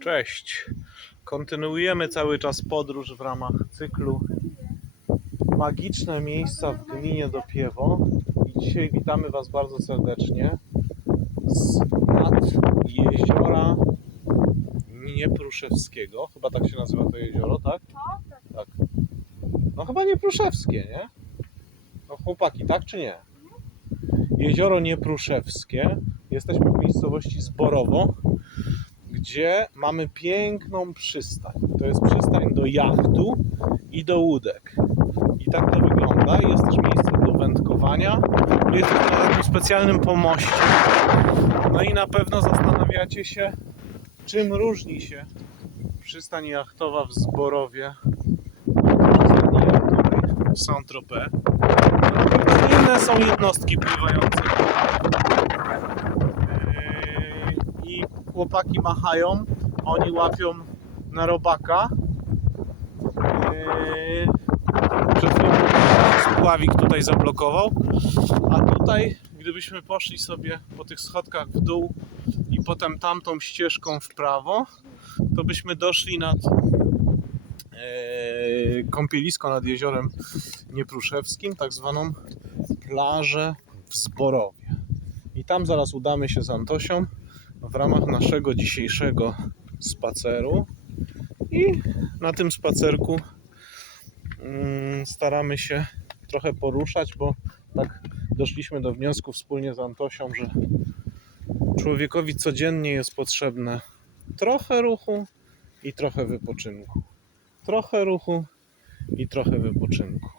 Cześć. Kontynuujemy cały czas podróż w ramach cyklu Magiczne miejsca w gminie Dopiewo. I dzisiaj witamy Was bardzo serdecznie z nad jeziora Niepruszewskiego. Chyba tak się nazywa to jezioro, tak? Tak. No chyba Niepruszewskie, nie? No chłopaki, tak czy nie? Jezioro Niepruszewskie. Jesteśmy w miejscowości Zborowo, gdzie mamy piękną przystań. To jest przystań do jachtu i do łódek. I tak to wygląda. Jest też miejsce do wędkowania. My jesteśmy na takim specjalnym pomoście. No i na pewno zastanawiacie się, czym różni się przystań jachtowa w Zborowie w Saint-Tropez. Inne są jednostki pływające. Yy, I chłopaki machają, oni łapią na robaka. Przed chwilą spławik tutaj zablokował. A tutaj, gdybyśmy poszli sobie po tych schodkach w dół i potem tamtą ścieżką w prawo, to byśmy doszli nad yy, kąpielisko nad jeziorem Niepruszewskim, tak zwaną plażę w Zborowie. I tam zaraz udamy się z Antosią w ramach naszego dzisiejszego spaceru. I na tym spacerku mm, staramy się trochę poruszać, bo tak doszliśmy do wniosku wspólnie z Antosią, że człowiekowi codziennie jest potrzebne trochę ruchu i trochę wypoczynku. Trochę ruchu i trochę wypoczynku.